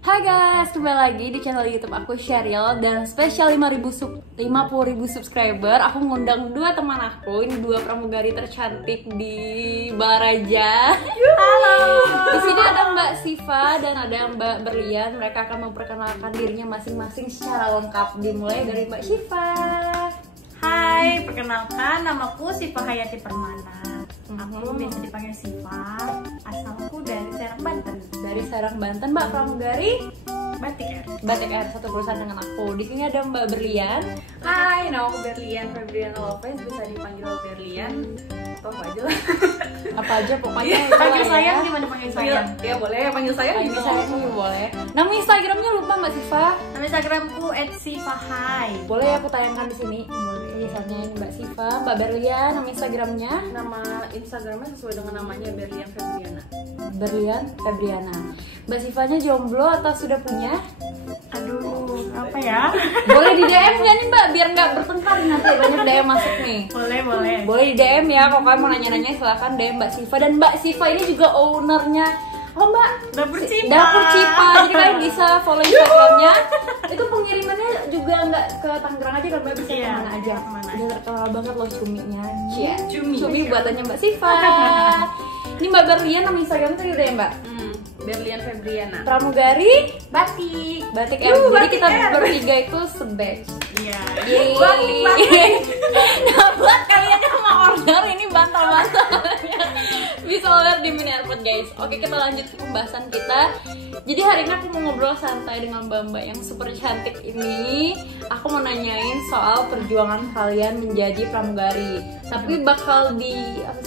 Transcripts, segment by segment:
Hai guys, kembali lagi di channel YouTube aku Sheryl. Dan spesial 50.000 subscriber, aku ngundang dua teman aku. Ini dua pramugari tercantik di Baraja. Halo. Di sini ada Mbak Siva dan ada Mbak Berlian. Mereka akan memperkenalkan dirinya masing-masing secara lengkap. Dimulai dari Mbak Siva. Hai, perkenalkan namaku Siva Hayati Permana. Aku biasa dipanggil Siva. Asalku dari Serang, Banten. Dari Serang, Banten. Mbak pramugari Batik Air. Batik Air, satu perusahaan dengan aku. Di sini ada Mbak Berlian. Hai, nama aku Berlian Febriana Lopez, bisa dipanggil Berlian atau apa aja lah. Apa aja pokoknya. Panggil sayang gimana panggil sayang? Ya boleh, panggil saya Panggil juga. saya juga boleh. Nama Instagramnya lupa Mbak Siva. Nama Instagramku @sivahai. Boleh aku tayangkan di sini. Tulisannya ini Mbak Siva, Mbak Berlian. Nama Instagramnya Nama Instagramnya sesuai dengan namanya Berlian Febriana. Berlian Febriana. Mbak Sivanya jomblo atau sudah punya? Aduh, apa ya? Boleh di DM nggak nih Mbak? Biar nggak bertengkar nanti banyak DM masuk nih. Boleh. Boleh di DM ya, kalau kalian mau nanya-nanya silahkan DM Mbak Siva. Dan Mbak Siva ini juga ownernya Mbak Dapur Cipa. Dapur Cipa. Jadi kalian bisa follow Instagramnya. Itu pengirimannya juga nggak ke Tangerang aja kan Mbak, bisa Iya, kemana aja. kemana Udah terkenal banget loh cuminya. Cie. Cumi. Buatannya Mbak Siva. Ini Mbak Berlian, nama Instagramnya tadi udah ya Mbak? Berlian Febriana. Pramugari Batik. Batik Air. Jadi Batik kita Air. bertiga itu sebatch. Iya. Yeay. Nah, buat kalian yang mau order ini bantal-bantalnya bisa order di Mini Airport guys. Oke, kita lanjut ke pembahasan kita. Jadi hari ini aku mau ngobrol santai dengan mbak-mbak yang super cantik ini. Aku mau nanyain soal perjuangan kalian menjadi pramugari. Tapi bakal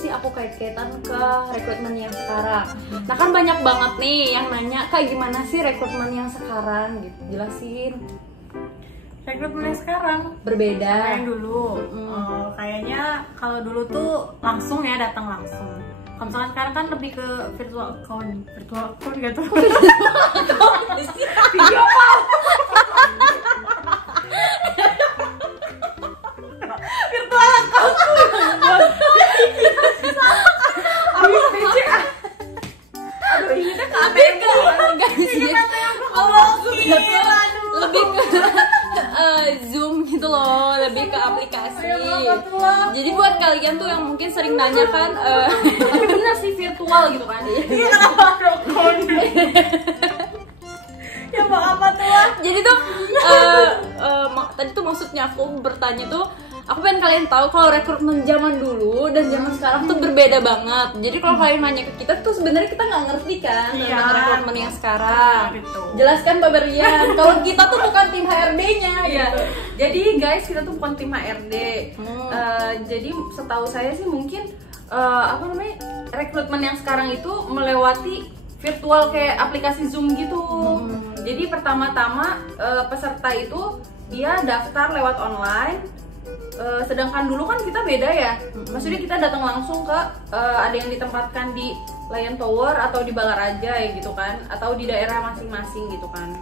aku kait-kaitan ke rekrutmen yang sekarang. Nah kan banyak banget nih yang nanya, Kak gimana sih rekrutmen yang sekarang gitu. Jelasin. Rekrutmen yang sekarang Berbeda. sama yang dulu. Kayaknya kalau dulu tuh langsung ya, datang langsung. Kalau misalkan sekarang kan lebih ke virtual account gitu. Video call. Virtual account. Aduh, ini kan KTM Enggak sih. Lebih ke Zoom gitu loh, lebih ke aplikasi. Jadi buat kalian tuh yang mungkin sering nanya kan, Tapi bener sih virtual gitu kan. Iya, kenapa account? Ya mau apa tuh? jadi tuh tadi tuh maksudnya aku bertanya tuh, aku pengen kalian tahu kalau rekrutmen zaman dulu dan zaman sekarang tuh berbeda banget. Jadi kalau kalian nanya ke kita tuh sebenarnya kita nggak ngerti kan tentang Iya. rekrutmen yang sekarang. Gitu. Jelaskan Mbak Berlian, kalau kita tuh bukan tim HRD-nya Iya. gitu. Jadi guys, kita tuh bukan tim HRD. Jadi setahu saya sih mungkin rekrutmen yang sekarang itu melewati virtual kayak aplikasi Zoom gitu. Jadi pertama-tama peserta itu dia daftar lewat online. Sedangkan dulu kan kita beda ya. Maksudnya kita datang langsung ke ada yang ditempatkan di Lion Tower atau di Balaraja ya gitu kan, atau di daerah masing-masing gitu kan.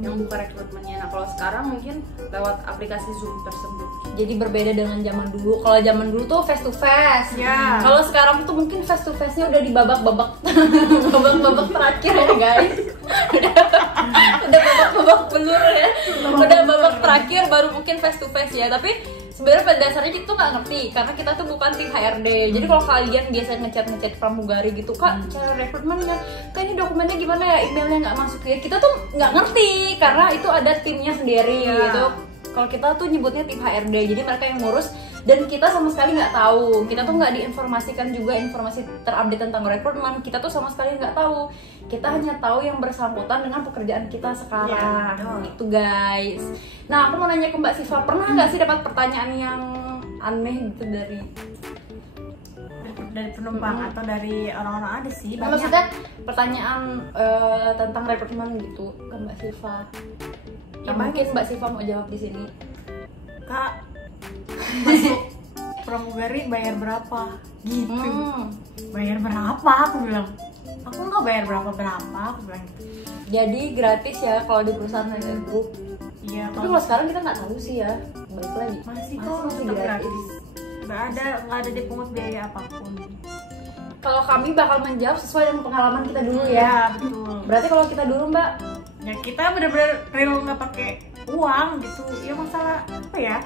Yang buka rekrutmennya. Nah, kalau sekarang mungkin lewat aplikasi Zoom tersebut. Jadi berbeda dengan zaman dulu. Kalau zaman dulu tuh face to face. Ya. Kalau sekarang tuh mungkin face to face-nya udah di babak-babak babak-babak terakhir ya guys. Udah babak-babak belur ya. Udah babak terakhir baru mungkin face to face ya. Tapi sebenarnya pada dasarnya kita tuh nggak ngerti karena kita tuh bukan tim HRD. Jadi kalau kalian biasa ngechat pramugari gitu, Kak, cara rekrutmennya, Kak ini dokumennya gimana ya, emailnya nggak masuk ya. Kita tuh nggak ngerti karena itu ada timnya sendiri gitu. Kalau kita tuh nyebutnya tim HRD, jadi mereka yang ngurus dan kita sama sekali nggak tahu. Kita tuh nggak diinformasikan juga informasi terupdate tentang rekrutmen. Kita tuh sama sekali nggak tahu. Kita hanya tahu yang bersangkutan dengan pekerjaan kita sekarang. Itu guys. Nah aku mau nanya ke Mbak Siva, pernah nggak sih dapat pertanyaan yang aneh gitu dari penumpang atau dari orang-orang? Ada sih Nah, banyak. maksudnya pertanyaan tentang rekrutmen gitu ke Mbak Siva. Ya, Mungkin Mbak Siva mau jawab di sini. Kak, masuk pramugari bayar berapa? Gitu. Bayar berapa? Aku bilang. Aku nggak bayar berapa, aku bilang gitu. Jadi gratis ya kalau di perusahaan Lion Group. Iya, Tapi kalau sekarang kita nggak tahu sih ya. Balik lagi. masih kok tetap gratis. Nggak ada dipungut biaya apapun. Kalau kami bakal menjawab sesuai dengan pengalaman kita dulu Iya, ya. betul. Berarti kalau kita dulu Mbak, Ya kita bener-bener real nggak pakai uang gitu. Ya masalah apa ya?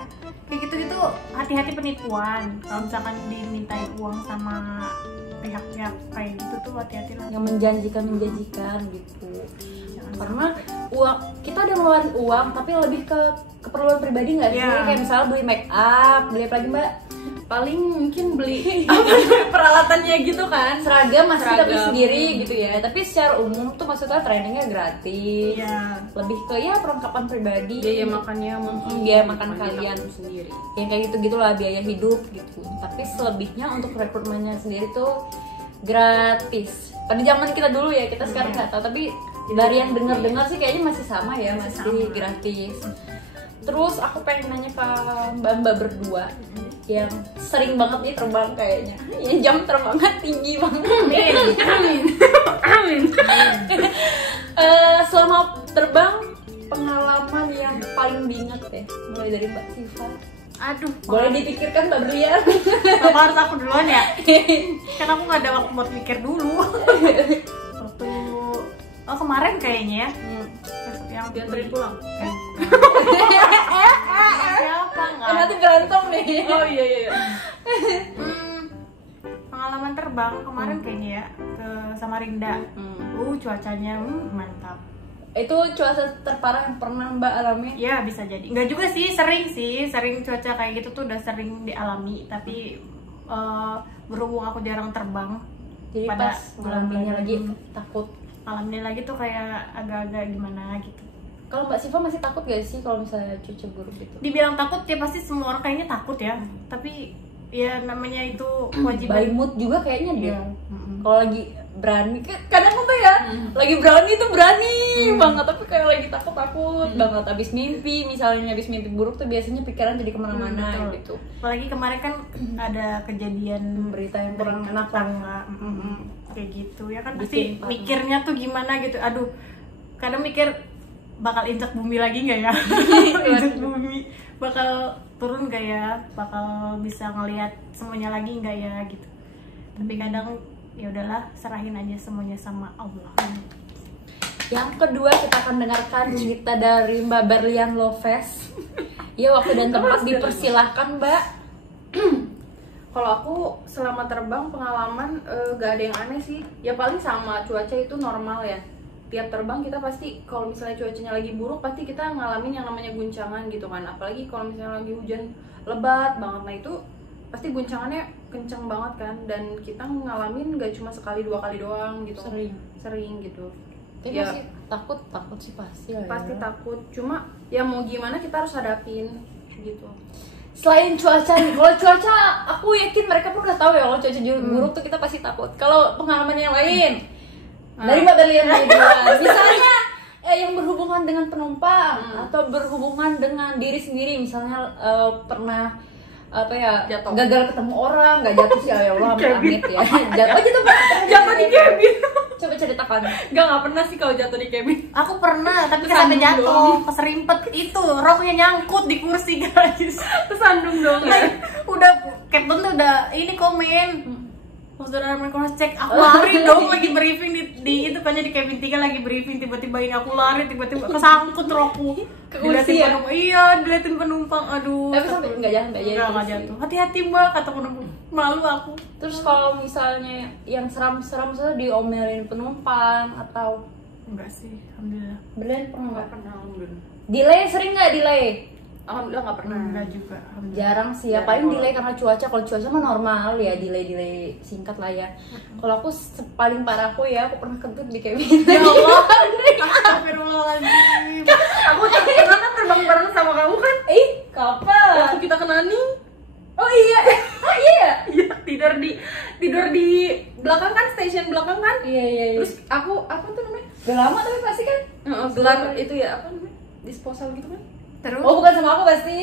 Kayak gitu-gitu hati-hati penipuan. Kalau misalkan dimintain uang sama pihak-pihak kayak gitu tuh hati-hati lah. Yang menjanjikan gitu. Karena uang kita udah ngeluarin uang tapi lebih ke keperluan pribadi nggak sih? Iya. Kayak misalnya beli make up, beli apa lagi mbak? Paling mungkin beli peralatannya gitu kan, Seragam masih kita beli Seragam. sendiri gitu ya. Tapi secara umum tuh maksudnya trainingnya gratis. Iya. Lebih ke ya perlengkapan pribadi. biaya makannya mungkin biaya makan bukan kalian ditanggung sendiri. yang kayak gitu gitulah, biaya hidup gitu. Tapi selebihnya untuk rekrutmennya sendiri tuh gratis. Pada zaman kita dulu ya, kita sekarang nggak tahu, tapi dari yang dengar sih kayaknya masih sama ya, masih gratis. Terus aku pengen nanya ke mbak-mbak berdua yang sering banget nih terbang kayaknya, yang jam terbangnya tinggi banget. Amin. Selama terbang, pengalaman yang paling diingat ya, mulai dari Mbak Siva. Aduh, Boleh dipikirkan Mbak Brian. apa harus aku duluan ya? Kan aku nggak ada waktu buat mikir dulu. Waktu kemarin kayaknya ya. Yang Dianterin pulang. siapa nggak? Nanti berantem nih. Oh iya. Pengalaman terbang kemarin kayaknya ya ke Samarinda. Cuacanya mantap. Itu cuaca terparah yang pernah Mbak alami? Ya bisa jadi. Nggak juga sih, sering cuaca kayak gitu tuh udah sering dialami. Tapi berhubung aku jarang terbang, Jadi pada pas bulan-bulannya lagi takut. malamnya lagi tuh kayak agak-agak gimana gitu. Kalau Mbak Siva masih takut gak sih kalau misalnya cuaca buruk gitu? Dibilang takut ya pasti semua orang kayaknya takut ya. Tapi ya namanya itu kewajiban. By mood juga kayaknya deh. Iya. Kalau lagi berani, kadang tuh ya, lagi berani tuh berani banget, tapi kayak lagi takut banget. Abis mimpi, misalnya abis mimpi buruk tuh biasanya pikiran jadi kemana-mana Betul. gitu. Apalagi kemarin kan ada kejadian Berita yang kurang enak tangga kayak gitu ya kan, Bikin pasti parno. mikirnya tuh gimana gitu. Aduh, kadang mikir bakal injak bumi lagi nggak ya? Injak bumi bakal turun nggak ya? Bakal bisa ngelihat semuanya lagi nggak ya gitu. Tapi kadang ya udahlah, serahin aja semuanya sama Allah. Yang kedua kita akan dengarkan cerita dari Mbak Berlian Loves. Ya, waktu dan tempat dipersilahkan Mbak. Kalau aku selama terbang pengalaman gak ada yang aneh sih. Ya paling sama, cuaca itu normal ya. Tiap terbang kita pasti kalau misalnya cuacanya lagi buruk pasti kita ngalamin yang namanya guncangan gitu kan. Apalagi kalau misalnya lagi hujan lebat banget, nah itu pasti guncangannya kenceng banget kan. Dan kita ngalamin gak cuma sekali dua kali doang gitu. Sering gitu. Tapi Ya. masih takut sih pasti lah ya. Pasti takut. Cuma ya mau gimana kita harus hadapin gitu. Selain cuaca nih, kalau cuaca aku yakin mereka pun udah tahu ya kalau cuaca buruk tuh kita pasti takut. Kalau pengalaman yang lain dari Mbak Berlian duluan. Misalnya yang berhubungan dengan penumpang atau berhubungan dengan diri sendiri, misalnya pernah apa ya, Jatuh. gagal ketemu orang, nggak jatuh sih ya Allah, amit ya. Jatuh Jatuh di cabin. Coba ceritakan. Gak pernah sih kalau jatuh di cabin. Aku pernah, tapi sampai Kesandung jatuh, keserimpet itu, roknya nyangkut di kursi guys. Tersandung dong ya. Udah captain tuh udah ini komen. Pas udah ramai cross check, aku lari dong lagi briefing di itu kan, di cabin 3 lagi briefing, tiba-tiba ini aku lari, tiba-tiba kesangkut rokku. Ke kursi ya? Penumpang, iya, diliatin penumpang, aduh. Tapi sampai nggak jatuh. Nggak jatuh. Hati-hati mbak, kata penumpang. Malu aku. Terus kalau misalnya yang seram-seram tuh diomelin penumpang atau Enggak sih, alhamdulillah. Berlian pernah nggak? Gak pernah, alhamdulillah. Delay sering nggak delay? Alhamdulillah gak pernah. Enggak juga, alhamdulillah. Jarang sih ya, paling delay karena cuaca. Kalau cuaca mah normal ya, delay singkat lah ya. Kalau aku paling parah aku ya, aku pernah kentut di cabin. Ya Allah, astagfirullahaladzim. Aku pernah kan terbang bareng sama kamu kan? Kapan? Waktu kita ke Nani. Oh iya, iya. Iya, tidur di belakang kan, stasiun belakang kan? Iya. Terus aku apa tuh namanya? Udah lama tapi pasti kan? Gelar itu ya apa namanya? Disposal gitu kan? Terus? Oh bukan sama aku pasti.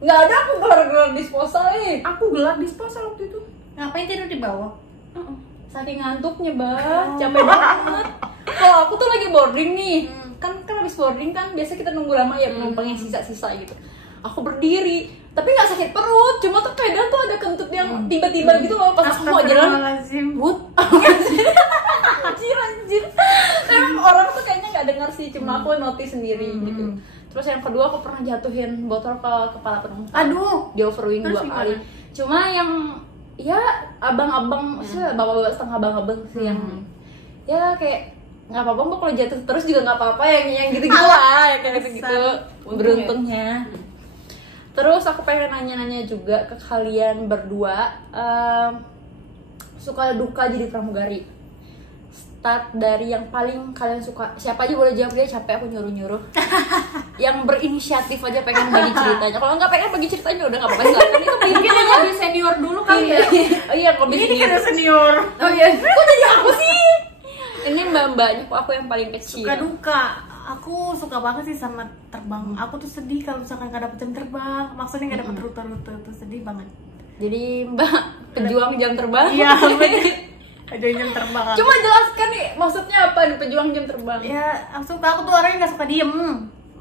Nggak ada aku gelar disposal nih. Aku gelar disposal waktu itu. Ngapain tidur di bawah? Saking ngantuknya bang, capek banget. Kalau aku tuh lagi boarding nih, kan habis boarding kan biasa kita nunggu lama ya penumpang yang sisa-sisa gitu. Aku berdiri, tapi nggak sakit perut, cuma tuh kadang tuh ada kentut yang tiba-tiba gitu loh pas aku mau jalan. Astagfirullahaladzim. But, Anjir. Emang orang tuh kayaknya nggak dengar sih, cuma aku notice sendiri gitu. Terus yang kedua aku pernah jatuhin botol ke kepala penumpang. Aduh, Di overwing 2 terus kali. gimana? Cuma yang ya abang-abang, maksudnya bapak-bapak setengah abang-abang sih yang ya kayak nggak apa-apa mbak kalau jatuh terus juga nggak apa-apa yang gitu-gitu lah, kayak gitu-gitu. Beruntungnya. Terus aku pengen nanya-nanya juga ke kalian berdua, suka duka jadi pramugari. Start dari yang paling kalian suka, siapa aja boleh jawab, dia capek aku nyuruh-nyuruh. Yang berinisiatif aja pengen bagi ceritanya. Kalau nggak pengen bagi ceritanya udah nggak apa-apa, silakan. Itu Mungkin yang lebih senior dulu kali ya. Oh iya, lebih ini kan senior. Oh iya. Kok jadi aku sih? Ini mbak-mbaknya, kok aku yang paling kecil. Suka duka. Aku suka banget sih sama terbang. Aku tuh sedih kalau misalkan nggak dapet jam terbang. Maksudnya nggak dapet rute-rute tuh sedih banget. Jadi mbak pejuang jam terbang. Iya, ada jam terbang. Cuma jelaskan nih maksudnya apa nih pejuang jam terbang. Ya, aku tuh orangnya nggak suka diem.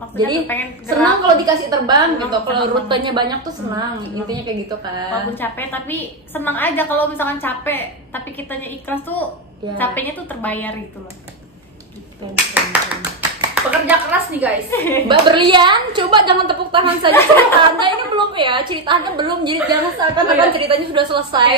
Maksudnya Jadi tuh pengen senang kalau dikasih terbang Senang, gitu. Kalau senang rutenya banyak tuh senang. Intinya kayak gitu kan. walaupun capek tapi senang aja. Kalau misalkan capek tapi kitanya ikhlas tuh Ya. capeknya tuh terbayar gitu loh. Gitu. Pekerja keras nih guys. Mbak Berlian, coba jangan tepuk tangan saja, cerita Anda ini belum ya, cerita Anda belum, jadi jangan seakan-akan ceritanya sudah selesai.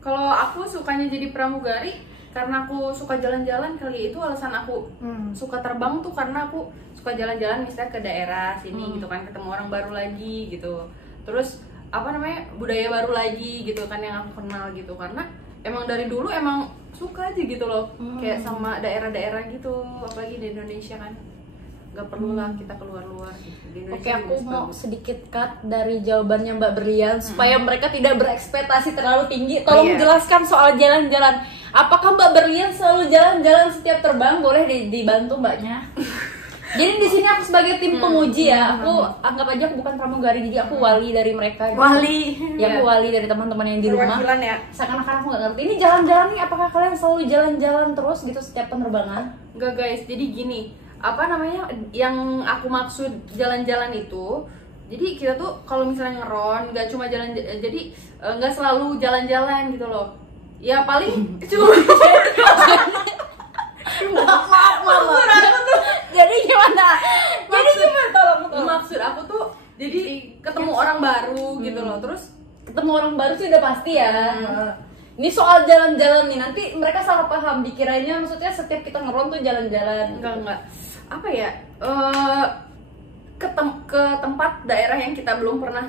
Kalau aku sukanya jadi pramugari karena aku suka jalan-jalan kali, itu alasan aku suka terbang tuh karena aku suka jalan-jalan misalnya ke daerah sini gitu kan, ketemu orang baru lagi gitu. Terus apa namanya, budaya baru lagi gitu kan yang aku kenal gitu, karena emang dari dulu emang suka aja gitu loh, kayak sama daerah-daerah gitu, apalagi di Indonesia kan nggak perlu lah kita keluar-luar gitu. Di Oke, Indonesia aku juga mau bagus. sedikit cut dari jawabannya Mbak Berlian supaya mereka tidak berekspektasi terlalu tinggi. Tolong Iya. jelaskan soal jalan-jalan. Apakah Mbak Berlian selalu jalan-jalan setiap terbang? Boleh dibantu Mbaknya. Jadi di sini aku sebagai tim penguji ya. Aku anggap aja aku bukan pramugari, jadi aku wali dari mereka. Gitu. Wali. Ya, aku wali dari teman-teman yang di rumah. Perwakilan ya. Seakan-akan aku nggak ngerti. Ini jalan-jalan nih, apakah kalian selalu jalan-jalan terus gitu setiap penerbangan? Enggak guys, jadi gini, apa namanya, yang aku maksud jalan-jalan itu, jadi kita tuh kalau misalnya ngeron nggak cuma jalan, jadi nggak selalu jalan-jalan gitu loh. Ya paling cuma Maksud aku tuh jadi gimana? Jadi gimana? Tolong. maksud aku tuh jadi ketemu orang baru gitu loh. Terus Ketemu orang baru sih udah pasti ya. Ini soal jalan-jalan nih, nanti mereka salah paham, dikiranya maksudnya setiap kita ngeron tuh jalan-jalan. enggak apa ya, ke tempat daerah yang kita belum pernah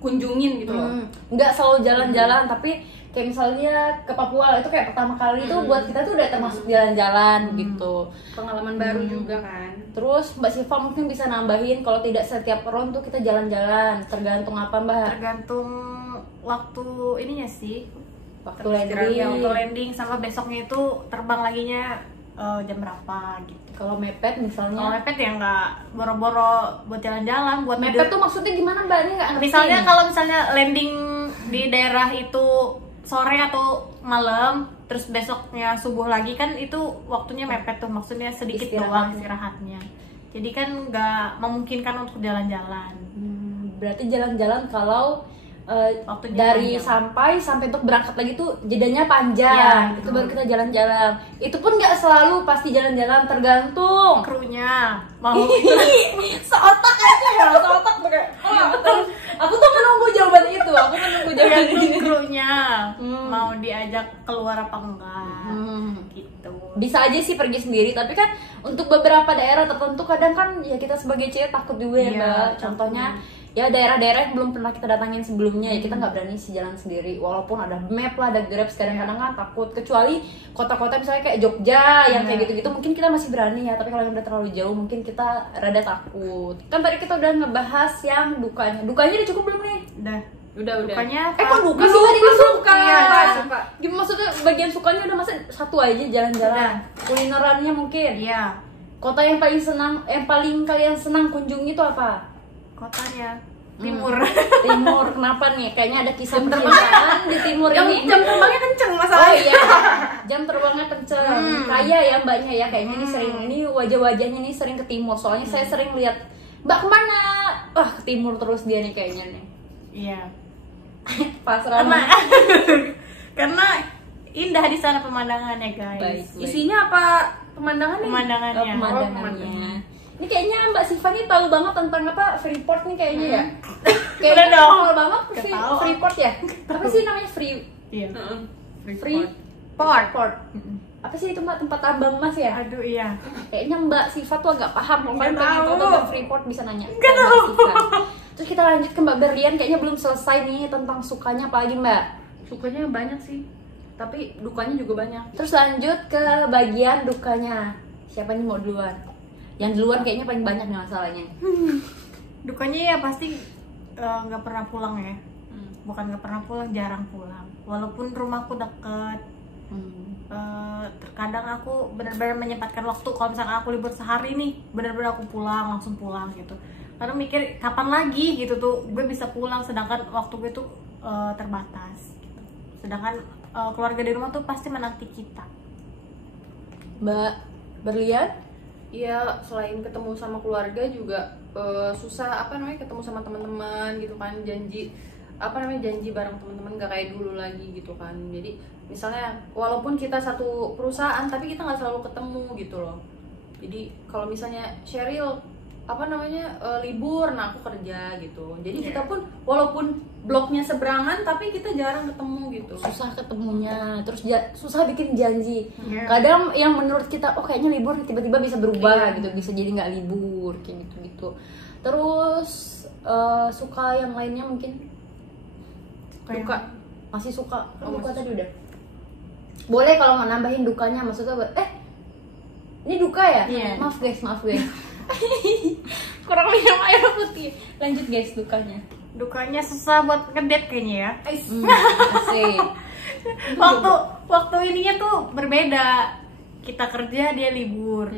kunjungin gitu loh. Nggak selalu jalan-jalan, tapi kayak misalnya ke Papua itu kayak pertama kali tuh buat kita tuh udah termasuk jalan-jalan gitu. Pengalaman baru juga kan. Terus Mbak Siva mungkin bisa nambahin kalau tidak setiap ron tuh kita jalan-jalan, tergantung apa Mbak? Tergantung waktu ininya sih. Waktu Istirahatnya, landing. waktu landing sama besoknya itu terbang laginya jam berapa gitu. Kalau mepet Kalau misalnya. mepet ya nggak boro-boro buat jalan-jalan, buat Mepet tidur. tuh maksudnya gimana Mbak? Ini nggak ngerti. Misalnya kalau misalnya landing di daerah itu sore atau malam, terus besoknya subuh lagi kan itu waktunya mepet tuh, maksudnya sedikit doang istirahatnya. Jadi kan nggak memungkinkan untuk jalan-jalan. Berarti jalan-jalan kalau Waktunya dari panjang. sampai untuk berangkat lagi tuh jedanya panjang. Iya, Itu baru kita jalan-jalan. Itu pun nggak selalu pasti jalan-jalan, tergantung. Krunya mau Seotak aja ya, seotak tuh kayak. Aku tuh menunggu jawaban itu. Aku menunggu jawaban tergantung ini. krunya mau diajak keluar apa enggak gitu. Bisa aja sih pergi sendiri, tapi kan untuk beberapa daerah tertentu kadang kan ya kita sebagai cewek takut juga ya Iya, Mbak. takut. Contohnya ya daerah-daerah yang belum pernah kita datangin sebelumnya ya kita nggak berani sih jalan sendiri, walaupun ada map lah, ada Grab, kadang-kadang kan takut, kecuali kota-kota misalnya kayak Jogja yang kayak gitu-gitu mungkin kita masih berani ya, tapi kalau yang udah terlalu jauh mungkin kita rada takut. Kan tadi kita udah ngebahas yang dukanya udah cukup belum nih? Udah Dukanya Kok duka sih Belum, tadi belum. suka? Iya, nggak suka. Gimana maksudnya bagian sukanya udah masa satu aja jalan-jalan? Kulinerannya mungkin. iya, Kota yang paling senang, yang paling kalian senang kunjungi itu apa? kotanya timur. Timur. Kenapa nih? Kayaknya ada kisah percintaan di timur ini. Jam terbangnya kenceng Oh masalahnya. iya, jam terbangnya kenceng. Kaya ya mbaknya ya, kayaknya ini sering, ini wajah-wajahnya ini sering ke timur. Soalnya saya sering lihat, Mbak kemana? Wah ke timur terus dia nih kayaknya nih. Iya. Pasrah. Karena karena indah di sana pemandangannya guys. Baik. Isinya apa pemandangannya? Pemandangannya. Pemandangannya. Ini kayaknya Mbak Siva nih tahu banget tentang apa Freeport nih kayaknya ya. Udah Kayaknya dong. hafal banget Gak sih tahu. Freeport ya. Apa sih namanya Iya. Freeport. Apa sih itu Mbak, tempat tambang emas ya? Aduh iya. Kayaknya Mbak Siva tuh agak paham. Kalau kalian Nggak pengen tahu tahu. tentang Freeport bisa nanya ke Nggak Mbak tahu. Siva. Terus kita lanjut ke Mbak Berlian, kayaknya belum selesai nih tentang sukanya apa lagi Mbak. Sukanya banyak sih, tapi dukanya juga banyak. Terus lanjut ke bagian dukanya. Siapa nih mau duluan? Yang duluan kayaknya paling banyak nih masalahnya. Dukanya ya pasti nggak pernah pulang ya. Bukan nggak pernah pulang, jarang pulang. Walaupun rumahku deket, terkadang aku benar-benar menyempatkan waktu. Kalau misalkan aku libur sehari nih, benar-benar aku pulang, langsung pulang gitu. Karena mikir kapan lagi gitu tuh gue bisa pulang, sedangkan waktu gue tuh terbatas. Gitu. Sedangkan keluarga di rumah tuh pasti menanti kita. Mbak Berlian? Iya, selain ketemu sama keluarga juga susah ketemu sama teman-teman gitu kan, janji bareng teman-teman gak kayak dulu lagi gitu kan. Jadi misalnya walaupun kita satu perusahaan tapi kita nggak selalu ketemu gitu loh. Jadi kalau misalnya Sheryl libur, nah aku kerja gitu. Jadi kita pun walaupun bloknya seberangan tapi kita jarang ketemu gitu. Susah ketemunya, terus susah bikin janji. Iya. Kadang yang menurut kita kayaknya libur tiba-tiba bisa berubah gitu, bisa jadi nggak libur kayak gitu. Terus suka yang lainnya mungkin? Duka. Masih suka? Oh, Duka masih tadi udah. Boleh kalau mau nambahin dukanya, maksudnya ini duka ya? Iya. Maaf guys. Kurang minum air putih. Lanjut guys dukanya. Dukanya susah buat ngedate kayaknya ya. Asik. Waktu ininya tuh berbeda. Kita kerja, dia libur.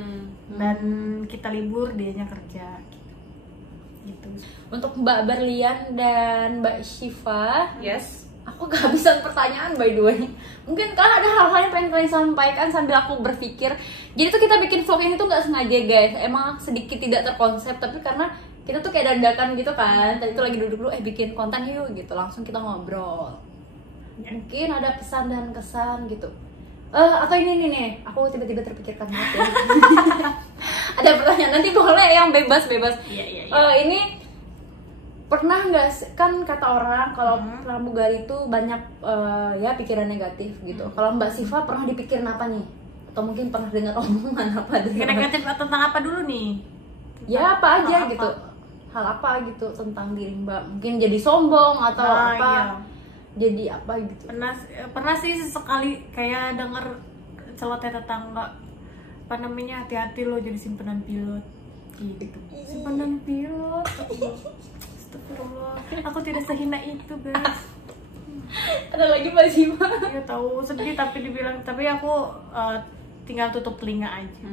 Dan kita libur, dianya kerja. Gitu. Untuk Mbak Berlian dan Mbak Siva, Yes. aku kehabisan pertanyaan by the way. Mungkin kalian ada hal-hal yang pengen kalian sampaikan sambil aku berpikir. Jadi tuh kita bikin vlog ini tuh nggak sengaja guys. Emang sedikit tidak terkonsep, tapi karena kita tuh kayak dadakan gitu kan. Tadi tuh lagi duduk dulu bikin konten yuk gitu. Langsung kita ngobrol. Mungkin ada pesan dan kesan gitu. Atau ini nih, aku tiba-tiba terpikirkan banget ya. Ada pertanyaan, nanti boleh yang bebas-bebas. Iya. Ini pernah nggak kan kata orang kalau pramugari itu banyak ya pikiran negatif gitu. Kalau Mbak Siva pernah dipikirin apa nih? Atau mungkin pernah dengar omongan apa dari orang? Negatif tentang apa dulu nih? Ya apa aja Hal gitu. apa? Hal apa gitu tentang diri Mbak? Mungkin jadi sombong atau apa? Iya. Jadi apa gitu? Pernah sih sekali kayak denger celoteh tetangga, apa namanya, hati-hati lo jadi simpenan pilot gitu. Simpenan pilot. Astagfirullah. Aku tidak sehina itu guys. Ada lagi Mbak Siva? Ya tahu sedih tapi dibilang, tapi aku tinggal tutup telinga aja.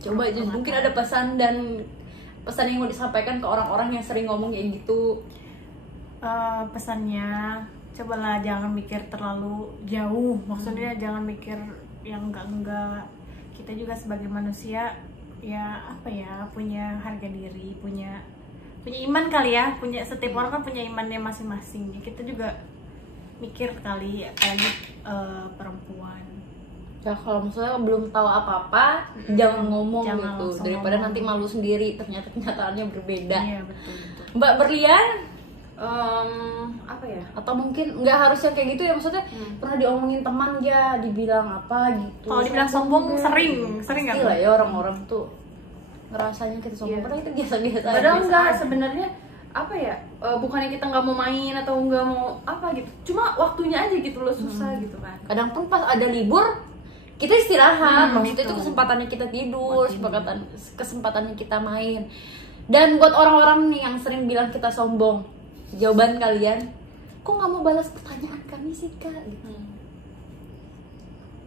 Coba aja mungkin ada pesan yang mau disampaikan ke orang-orang yang sering ngomong kayak gitu. Pesannya, cobalah jangan mikir terlalu jauh. Maksudnya jangan mikir yang enggak. Kita juga sebagai manusia ya punya harga diri, punya iman kali ya. Setiap orang kan punya imannya masing-masing. Kita juga mikir kali, apalagi perempuan. Ya kalau misalnya belum tahu apa-apa, jangan ngomong Jangan gitu. langsung Daripada ngomong. nanti malu sendiri, ternyata kenyataannya berbeda. Iya betul. Mbak Berlian, Apa ya? atau mungkin nggak harus yang kayak gitu ya, maksudnya pernah diomongin teman ya, dibilang apa gitu. Kalau dibilang sombong sering nggak? Pasti lah ya orang-orang tuh ngerasanya kita sombong, Iya. padahal itu biasa-biasa. Padahal biasa enggak, aja. sebenarnya apa ya? Bukannya kita nggak mau main atau nggak mau apa gitu. Cuma waktunya aja gitu loh, susah gitu kan. Kadang pun pas ada libur kita istirahat, maksudnya itu. itu kesempatannya kita tidur, kesempatannya kita main. Dan buat orang-orang nih yang sering bilang kita sombong, jawaban kalian, kok nggak mau balas pertanyaan kami sih kak? Gitu.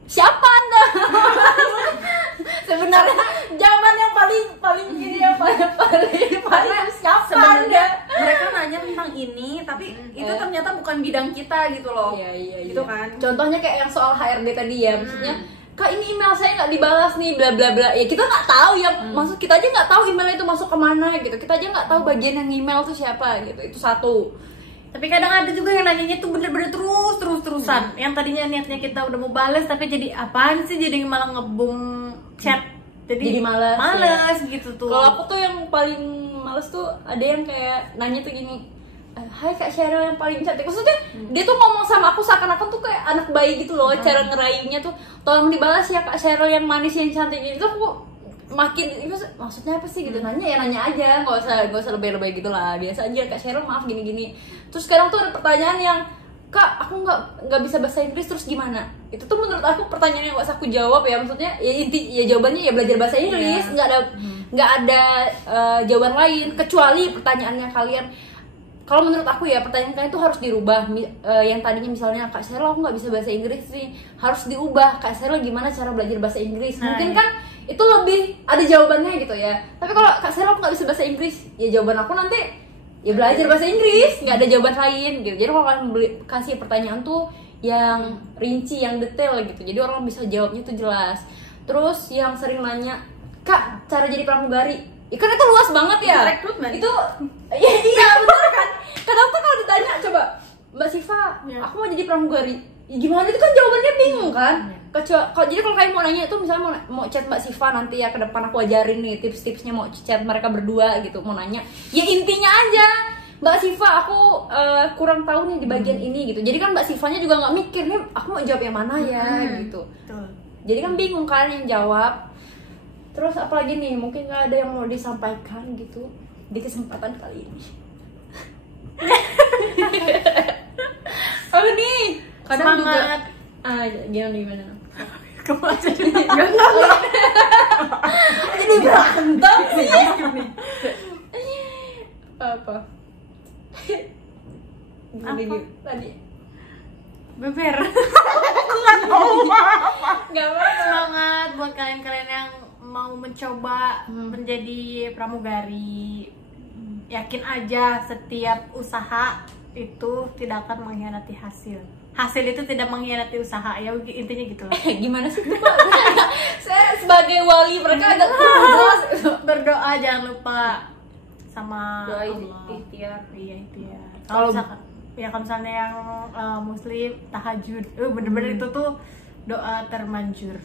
Siapa anda? Sebenarnya jawaban yang paling gini ya, paling siapa Sebenarnya anda? mereka nanya tentang ini, tapi itu ternyata bukan bidang kita gitu loh. Iya. Gitu kan. Contohnya kayak yang soal HRD tadi ya, maksudnya kak ini email saya nggak dibalas nih, bla bla bla. Ya kita nggak tahu yang maksud kita aja nggak tahu email itu masuk kemana gitu. Kita aja nggak tahu bagian yang email tuh siapa gitu. Itu satu. Tapi kadang ada juga yang nanyanya tuh bener-bener terus-terusan. Yang tadinya niatnya kita udah mau balas tapi jadi apaan sih, jadi malah ngebum chat. Jadi malas gitu tuh. Kalau aku tuh yang paling males tuh ada yang kayak nanya tuh gini, hai Kak Cheryl yang paling cantik. Maksudnya dia tuh ngomong sama aku seakan-akan tuh kayak anak bayi gitu loh. Cara ngeraihnya tuh, tolong dibalas ya Kak Cheryl yang manis yang cantik. Itu aku makin, maksudnya apa sih gitu, nanya aja, nggak usah lebay-lebay gitu lah, biasa aja Kak Cheryl maaf gini-gini. Terus sekarang tuh ada pertanyaan yang, Kak aku nggak bisa bahasa Inggris terus gimana? Itu tuh menurut aku pertanyaan yang nggak usah aku jawab ya, maksudnya ya jawabannya ya belajar bahasa Inggris, nggak ada jawaban lain kecuali pertanyaannya kalian. Kalau menurut aku ya pertanyaan kalian tuh harus dirubah. Yang tadinya misalnya Kak Cheryl aku nggak bisa bahasa Inggris nih, harus diubah, Kak Cheryl gimana cara belajar bahasa Inggris? Mungkin kan itu lebih ada jawabannya gitu ya. Tapi kalau Kak Cheryl aku nggak bisa bahasa Inggris, ya jawaban aku nanti ya belajar bahasa Inggris, nggak ada jawaban lain gitu. Jadi kalau kalian kasih pertanyaan tuh yang rinci, yang detail gitu, jadi orang bisa jawabnya tuh jelas. Terus yang sering nanya, Kak cara jadi pramugari, kan itu luas banget ya. Rekrutmen. Itu iya benar kan. Kadang tuh kalau ditanya, coba Mbak Siva, aku mau jadi pramugari, ya gimana itu kan jawabannya bingung kan. Jadi kalau kalian mau nanya itu misalnya mau chat Mbak Siva nanti ya ke depan aku ajarin nih tips-tipsnya, mau chat mereka berdua gitu, mau nanya ya intinya aja, Mbak Siva aku kurang tahu nih di bagian ini gitu. Jadi kan Mbak Sivanya juga nggak mikir nih aku mau jawab yang mana ya gitu. Jadi kan bingung kan yang jawab. Terus apalagi nih, mungkin nggak ada yang mau disampaikan gitu di kesempatan kali ini. Apa nih? Kadang Semangat. Juga gimana? Kemarin Jadi berantem sih. Apa? Tadi beber. nggak apa. Semangat buat kalian-kalian yang mau mencoba menjadi pramugari. Yakin aja setiap usaha itu tidak akan mengkhianati hasil. Hasil itu tidak mengkhianati usaha, ya intinya gitu lah. Gimana sih itu Pak? Saya sebagai wali mereka agak jelas. Berdoa jangan lupa sama Doa Allah. ikhtiar. Iya ikhtiar. Kalau Kalau misalnya yang muslim tahajud, bener-bener itu tuh doa termanjur.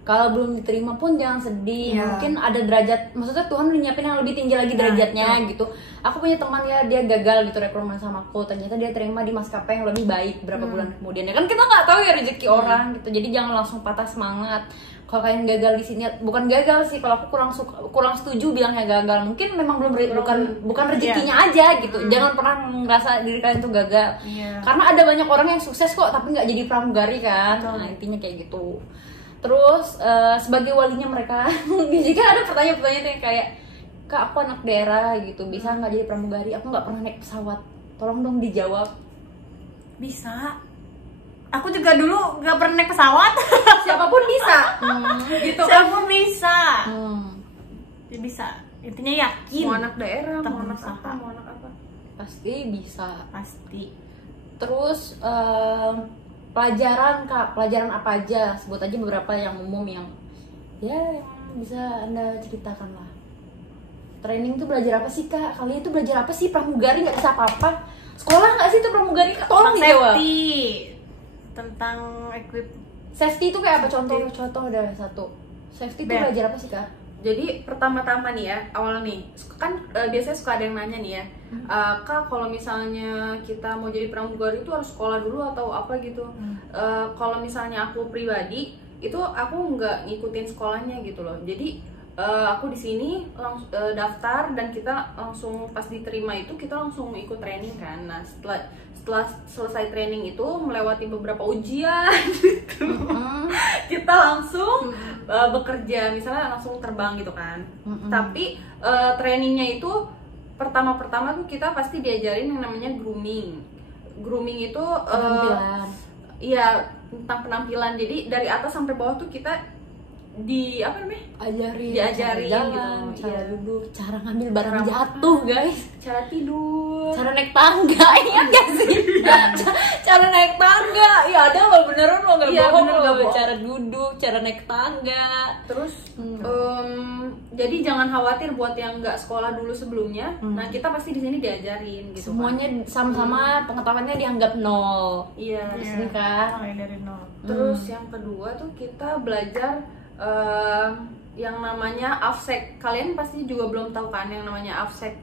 Kalau belum diterima pun jangan sedih. Iya. Mungkin ada derajat, maksudnya Tuhan udah nyiapin yang lebih tinggi lagi derajatnya gitu. Aku punya teman ya, dia gagal gitu rekrutmen sama aku. Ternyata dia terima di maskapai yang lebih baik berapa bulan kemudian. Ya kan kita nggak tahu ya rezeki orang gitu. Jadi jangan langsung patah semangat. Kalau kalian gagal di sini, bukan gagal sih. Kalau aku kurang setuju bilangnya gagal. Mungkin memang bukan rezekinya aja gitu. Jangan pernah ngerasa diri kalian tuh gagal. Karena ada banyak orang yang sukses kok tapi nggak jadi pramugari kan. Nah intinya kayak gitu. Terus sebagai walinya mereka, jika ada pertanyaan-pertanyaan yang kayak, Kak aku anak daerah gitu, bisa nggak jadi pramugari? Aku nggak pernah naik pesawat, tolong dong dijawab. Bisa. Aku juga dulu nggak pernah naik pesawat. Siapapun bisa. Gitu kan? Siapapun bisa. Ya, bisa. Intinya yakin. Mau anak daerah, mau anak usaha. apa, mau anak apa? Pasti bisa. Pasti. Terus pelajaran Kak, pelajaran apa aja? Sebut aja beberapa yang umum yang yang bisa Anda ceritakan lah. Training tuh belajar apa sih Kak? Kalian tuh belajar apa sih? Pramugari nggak bisa apa-apa. Sekolah nggak sih itu pramugari Kak? Tolong dijawab. Safety. Tentang Safety itu kayak apa? Contoh ada satu. Safety itu belajar apa sih Kak? Jadi pertama-tama nih ya, awal nih kan biasanya suka ada yang nanya nih ya, Kak kalau misalnya kita mau jadi pramugari itu harus sekolah dulu atau apa gitu. Kalau misalnya aku pribadi itu aku nggak ngikutin sekolahnya gitu loh. Jadi aku di sini daftar dan kita langsung pas diterima itu kita langsung ikut training kan. Nah setelah selesai training itu melewati beberapa ujian gitu, kita langsung bekerja, misalnya langsung terbang gitu kan. Tapi trainingnya itu pertama tuh kita pasti diajarin yang namanya grooming. Grooming itu Penampilan. iya tentang penampilan. Jadi dari atas sampai bawah tuh kita diajarin Diajarin cara jalan, gitu. cara Iya. duduk, cara ngambil barang Cara jatuh guys, cara tidur, cara naik tangga, ingat gak sih? Cara naik tangga, ya ada loh beneran loh, nggak Iya, bohong bener, nggak loh. bohong. Cara duduk, cara naik tangga. terus jadi jangan khawatir buat yang nggak sekolah dulu sebelumnya. Nah kita pasti di sini diajarin gitu. Semuanya sama-sama pengetahuannya dianggap nol. Iya. Di sini kan. mulai dari nol. Terus yang kedua tuh kita belajar yang namanya AFSEC. Kalian pasti juga belum tahu kan yang namanya AFSEC.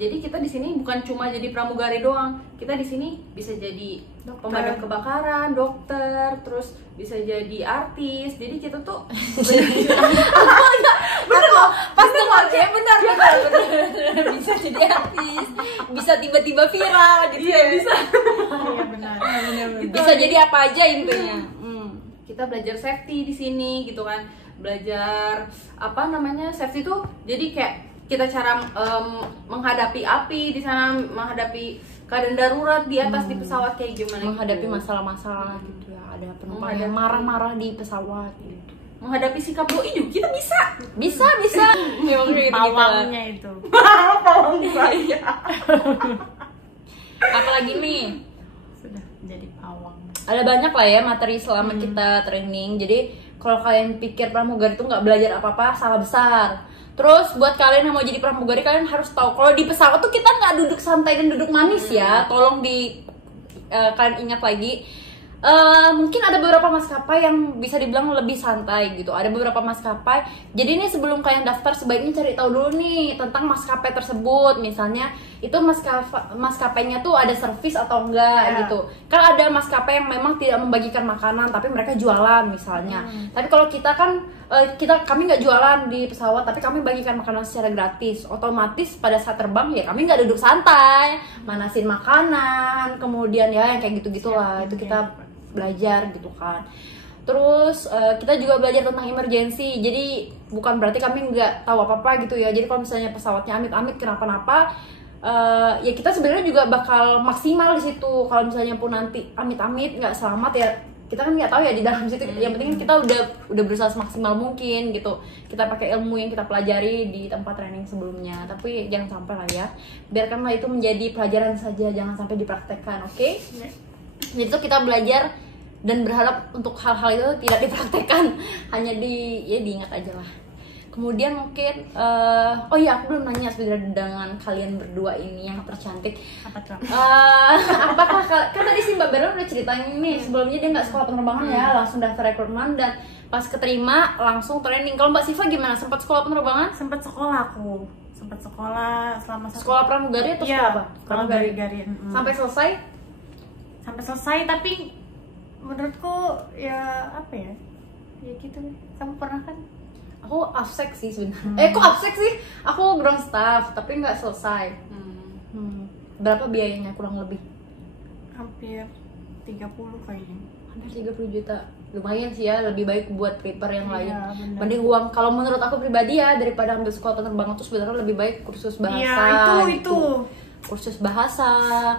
Jadi kita di sini bukan cuma jadi pramugari doang. Kita di sini bisa jadi pemadam kebakaran, dokter, terus bisa jadi artis. Jadi kita tuh Bener loh, pasti ya benar. Bisa jadi artis, bisa tiba-tiba viral gitu. iya bisa. Iya benar. Bisa jadi apa aja intinya. Kita belajar safety di sini gitu kan. Belajar apa namanya safety tuh jadi kayak kita cara menghadapi api di sana, menghadapi keadaan darurat di atas di pesawat kayak gimana Menghadapi gitu. masalah-masalah gitu ya. Ada penumpang Menghadapi- yang marah-marah di pesawat gitu. Menghadapi sikap doi juga kita bisa. Bisa. Memang kayak gitu. Pawangnya itu. Pawang saya. Apalagi nih? Sudah jadi pawang. Ada banyak lah ya materi selama kita training. Jadi kalau kalian pikir pramugari itu nggak belajar apa-apa, salah besar. Terus buat kalian yang mau jadi pramugari, kalian harus tahu kalau di pesawat tuh kita nggak duduk santai dan duduk manis ya. Tolong kalian ingat lagi. Mungkin ada beberapa maskapai yang bisa dibilang lebih santai gitu. Ada beberapa maskapai. Jadi ini sebelum kalian daftar sebaiknya cari tahu dulu nih tentang maskapai tersebut. Misalnya itu maskapainya tuh ada servis atau enggak gitu. Kan ada maskapai yang memang tidak membagikan makanan tapi mereka jualan misalnya. Tapi kalau kita kan kami nggak jualan di pesawat tapi kami bagikan makanan secara gratis. Otomatis pada saat terbang ya kami nggak duduk santai, manasin makanan, kemudian ya yang kayak gitu-gitulah. Itu kita belajar gitu kan. Terus kita juga belajar tentang emergency. Jadi bukan berarti kami nggak tahu apa-apa gitu ya. Jadi kalau misalnya pesawatnya amit-amit kenapa-napa, ya kita sebenarnya juga bakal maksimal di situ. Kalau misalnya pun nanti amit-amit nggak selamat ya kita kan nggak tahu ya di dalam situ. Yang penting kita udah berusaha semaksimal mungkin gitu. Kita pakai ilmu yang kita pelajari di tempat training sebelumnya. Tapi jangan sampai lah ya. Biarkanlah itu menjadi pelajaran saja, jangan sampai dipraktekkan, oke? Jadi tuh kita belajar dan berharap untuk hal-hal itu tidak dipraktekkan, hanya diingat aja lah. Kemudian mungkin oh iya aku belum nanya sebenarnya dengan kalian berdua ini yang tercantik. Apa tuh? Apakah kan tadi si Mbak Bella udah ceritain nih sebelumnya dia nggak sekolah penerbangan ya, langsung daftar rekrutmen dan pas keterima langsung training. Kalau Mbak Siva gimana? Sempat sekolah penerbangan? Sempat sekolah aku. Sempat sekolah selama Sekolah pramugari atau sekolah apa? Pramugari. Sampai selesai? Sampai selesai, tapi menurutku ya apa ya? Ya gitu. Kamu pernah kan? Aku AFSEC sih sebenarnya. Kok AFSEC sih? Aku ground staff tapi nggak selesai. Berapa biayanya kurang lebih? Hampir 30 kayaknya. Hampir 30 juta. Lumayan sih ya, lebih baik buat prepare yang lain. Iya, benar. Mending uang. Kalau menurut aku pribadi ya, daripada ambil sekolah penerbangan tuh sebenarnya lebih baik kursus bahasa. Iya, itu gitu. Kursus bahasa,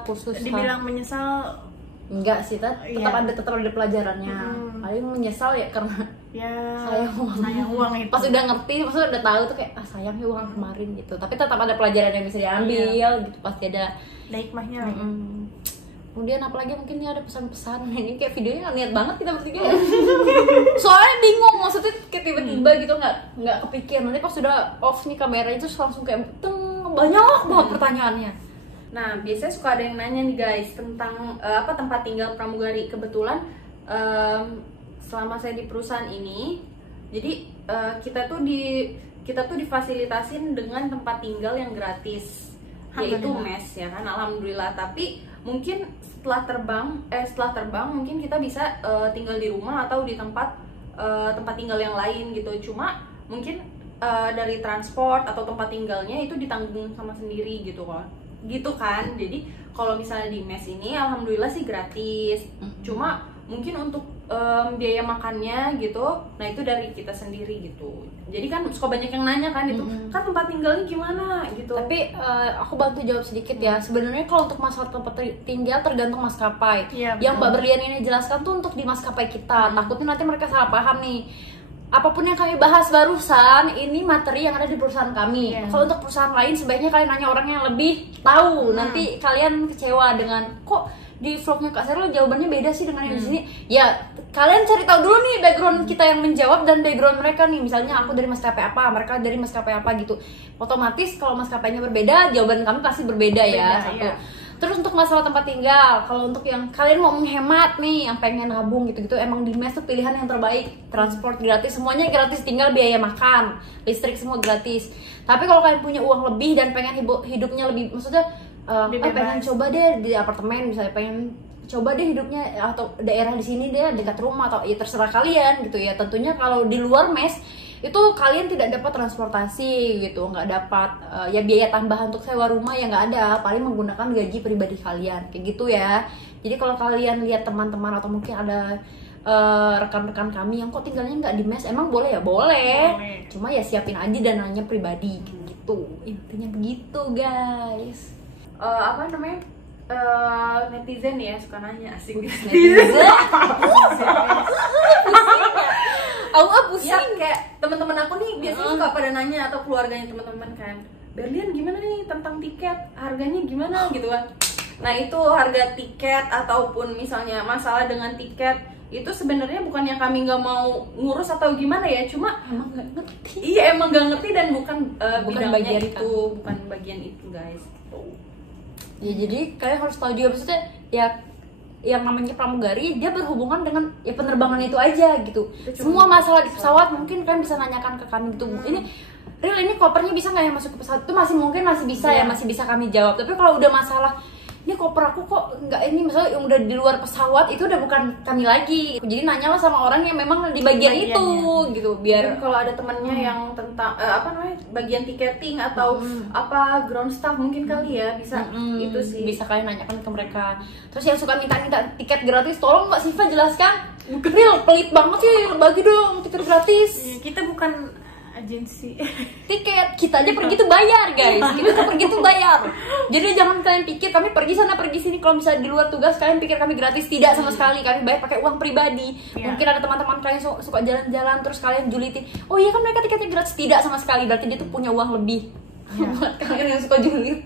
kursus dibilang menyesal enggak sih, tetap Iya. tetap ada pelajarannya. Paling menyesal ya karena ya sayang uang itu. pas udah ngerti, pas udah tahu tuh kayak sayang ya uang kemarin gitu. Tapi tetap ada pelajaran yang bisa diambil gitu, pasti ada. Ada hikmahnya lah. Kemudian apalagi mungkin ini ada pesan-pesan. Ini kayak videonya nggak niat banget kita bertiga ya. Soalnya bingung, maksudnya kayak tiba-tiba gitu nggak kepikiran. Nanti pas sudah off nih kameranya terus langsung kayak banyak banget pertanyaannya. Nah, biasanya suka ada yang nanya nih guys tentang apa tempat tinggal pramugari. Kebetulan selama saya di perusahaan ini, jadi kita tuh difasilitasin dengan tempat tinggal yang gratis, yaitu mes ya kan, alhamdulillah. Tapi mungkin setelah terbang mungkin kita bisa tinggal di rumah atau di tempat tinggal yang lain gitu. Cuma mungkin dari transport atau tempat tinggalnya itu ditanggung sama sendiri gitu kan. Jadi kalau misalnya di mes ini alhamdulillah sih gratis. Cuma mungkin untuk biaya makannya gitu, nah itu dari kita sendiri gitu. Jadi kan suka banyak yang nanya kan itu kan tempat tinggalnya gimana gitu. Tapi aku bantu jawab sedikit ya. Sebenarnya kalau untuk masalah tempat tinggal tergantung maskapai. Iya, Yang betul. Mbak Berlian ini jelaskan tuh untuk di maskapai kita. Takutnya nanti mereka salah paham nih. apapun yang kami bahas barusan ini materi yang ada di perusahaan kami. Kalau untuk perusahaan lain sebaiknya kalian nanya orang yang lebih tahu. Nanti kalian kecewa dengan kok di vlognya Kak Seril jawabannya beda sih dengan yang di sini. Ya kalian cari tahu dulu nih background kita yang menjawab dan background mereka nih. Misalnya aku dari maskapai apa, mereka dari maskapai apa gitu. Otomatis kalau maskapainya berbeda, jawaban kami pasti berbeda ya. Satu. Iya. Terus untuk masalah tempat tinggal, kalau untuk yang kalian mau menghemat nih, yang pengen nabung gitu-gitu, emang di mes tuh pilihan yang terbaik. Transport gratis, semuanya gratis, tinggal biaya makan, listrik semua gratis. Tapi kalau kalian punya uang lebih dan pengen hidupnya lebih, maksudnya pengen coba deh di apartemen misalnya, pengen coba deh hidupnya atau daerah di sini deh dekat rumah atau ya terserah kalian gitu ya. Tentunya kalau di luar mes itu kalian tidak dapat transportasi gitu, nggak dapat ya biaya tambahan untuk sewa rumah ya nggak ada, paling menggunakan gaji pribadi kalian kayak gitu ya. Jadi kalau kalian lihat teman-teman atau mungkin ada rekan-rekan kami yang kok tinggalnya nggak di mes, emang boleh ya boleh, cuma ya siapin aja dananya pribadi gitu, intinya begitu guys. Apa namanya, netizen ya suka nanya, asing Netizen pusing ya, kayak teman-teman aku nih biasanya suka pada nanya atau keluarganya teman-teman kan, Berlian gimana nih tentang tiket, harganya gimana gitu kan. Nah itu harga tiket ataupun misalnya masalah dengan tiket itu sebenarnya bukan yang kami nggak mau ngurus atau gimana ya, cuma emang nggak ngerti. Iya emang nggak ngerti dan bukan bidangnya bagian itu, bukan bagian itu guys. Ya jadi kalian harus tahu juga, maksudnya ya yang namanya pramugari dia berhubungan dengan ya penerbangan itu aja gitu. Semua masalah di pesawat mungkin kalian bisa nanyakan ke kami gitu. Ini real, ini kopernya bisa nggak ya masuk ke pesawat, itu masih mungkin masih bisa ya, masih bisa kami jawab. Tapi kalau udah masalah ini koper aku kok nggak ini, misalnya yang udah di luar pesawat, itu udah bukan kami lagi. Jadi nanyalah sama orang yang memang di bagian itu gitu, biar kalau ada temennya yang tentang apa namanya bagian tiketing atau apa ground staff mungkin kali ya bisa itu sih bisa kalian nanyakan ke mereka. Terus yang suka minta tiket gratis, tolong Mbak Siva jelaskan. Real pelit banget sih, bagi dong tiket gratis. Kita bukan agensi tiket, kita aja pergi tuh bayar guys, kita tuh pergi tuh bayar. Jadi jangan kalian pikir kami pergi sana pergi sini, kalau misalnya di luar tugas kalian pikir kami gratis, tidak sama sekali. Kami bayar pakai uang pribadi. Mungkin ada teman-teman kalian suka jalan-jalan terus kalian julitin, oh iya kan mereka tiketnya gratis, tidak sama sekali, berarti dia tuh punya uang lebih buat kalian yang suka julid.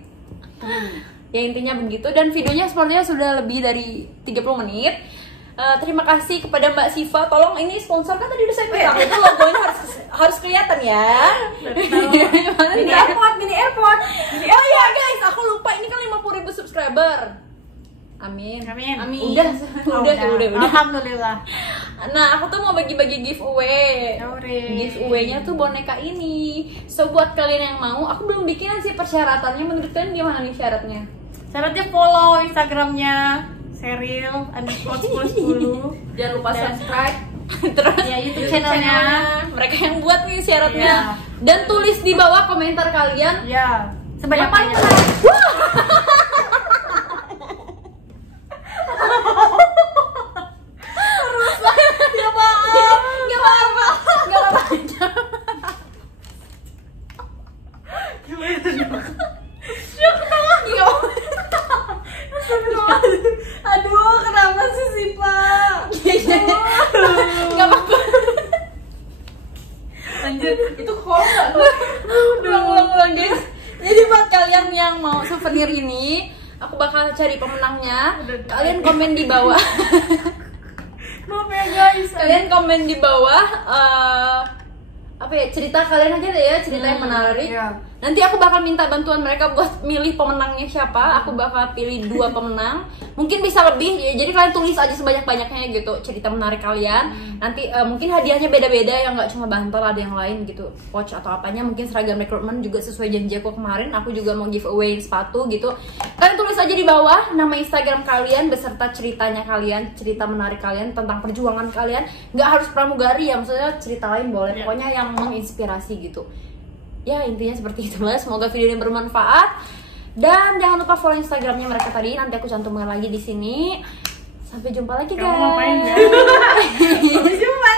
Ya intinya begitu, dan videonya sebenarnya sudah lebih dari 30 menit. Terima kasih kepada Mbak Siva. Tolong ini sponsor kan tadi udah saya bilang itu logonya harus kelihatan ya. Mini airport. Oh iya guys, aku lupa ini kan 50.000 subscriber. Amin. Udah. Alhamdulillah. Nah, aku tuh mau bagi-bagi giveaway. Giveaway-nya tuh boneka ini. So buat kalian yang mau, aku belum bikin sih persyaratannya. Menurut kalian gimana nih syaratnya? Syaratnya follow Instagramnya Seril_1010. Jangan lupa subscribe. Terus ya YouTube channelnya mereka yang buat nih syaratnya. Dan tulis di bawah komentar kalian. Ya. Sebanyak Apanya? Aduh, kenapa sih Siva? Gak apa-apa. Lanjut, itu hoax. Ulang guys. Jadi buat kalian yang mau souvenir ini, aku bakal cari pemenangnya. Kalian komen di bawah. Maaf ya guys. Kalian komen di bawah apa ya, cerita kalian aja deh ya, cerita yang menarik. Nanti aku bakal minta bantuan mereka buat milih pemenangnya siapa. Aku bakal pilih 2 pemenang. Mungkin bisa lebih ya. Jadi kalian tulis aja sebanyak-banyaknya gitu cerita menarik kalian. Nanti mungkin hadiahnya beda-beda, yang nggak cuma bantal, ada yang lain gitu, watch atau apanya. Mungkin seragam rekrutmen juga sesuai janji aku kemarin. Aku juga mau giveaway sepatu gitu. Kalian tulis aja di bawah nama Instagram kalian beserta ceritanya kalian, cerita menarik kalian tentang perjuangan kalian. Nggak harus pramugari ya, maksudnya cerita lain boleh. Pokoknya yang menginspirasi gitu. Ya intinya seperti itu lah. Semoga video ini bermanfaat, dan jangan lupa follow Instagramnya mereka tadi, nanti aku cantumkan lagi di sini. Sampai jumpa lagi guys. Kamu ngapain ya? Sampai jumpa.